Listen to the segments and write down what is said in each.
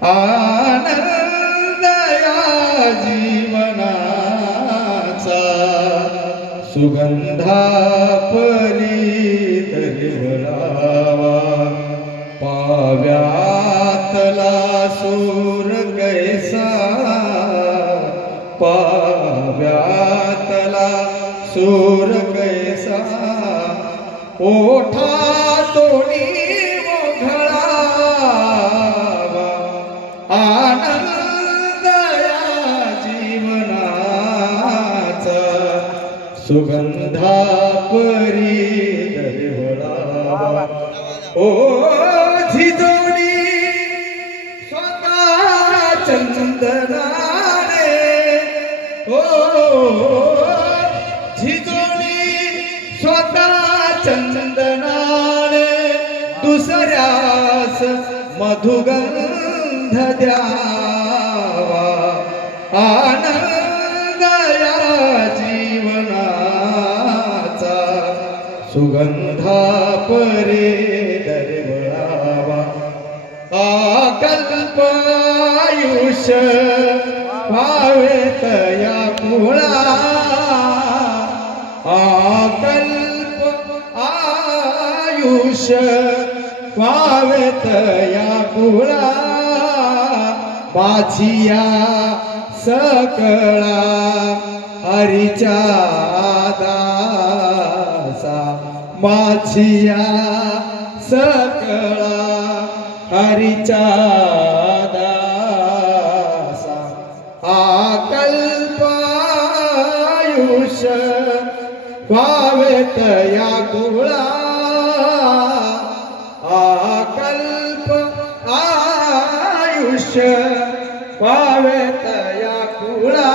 आनंद या जीवनाचा सुगंधा परी दरिवळावा पाव्यातला सूर कैसा पाव्यातला सूर कैसा ओठातोनी ओघळावा आनंद या जीवनाचा सुगंधा परी दरिवळावा ओ झिजवणी स्वतः चंदनाने ओ झिजवणी स्वतः चंदनाने दुसऱ्यास मधुगंध द्यावा आनंद या जीवनाचा सुगंधा परे दरिवळावा अकल्पायुष्य व्हावे तया कुळा अकल्प आयुष्य व्हावे तया कुळा माझिया सकळा हरीच्या दासा माझिया सकळा हरीच्या दासा अकल्पायुष्य व्हावे तया कुळा अकल्प आयुष्य व्हावे तया कुळा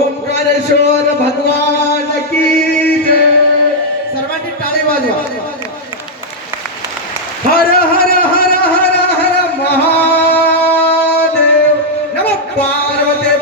ओंकारेश्वर भगवान की जय सर्वांनी टाळी वाजवा हर हर हर हर हर महादेव नमः पार्वती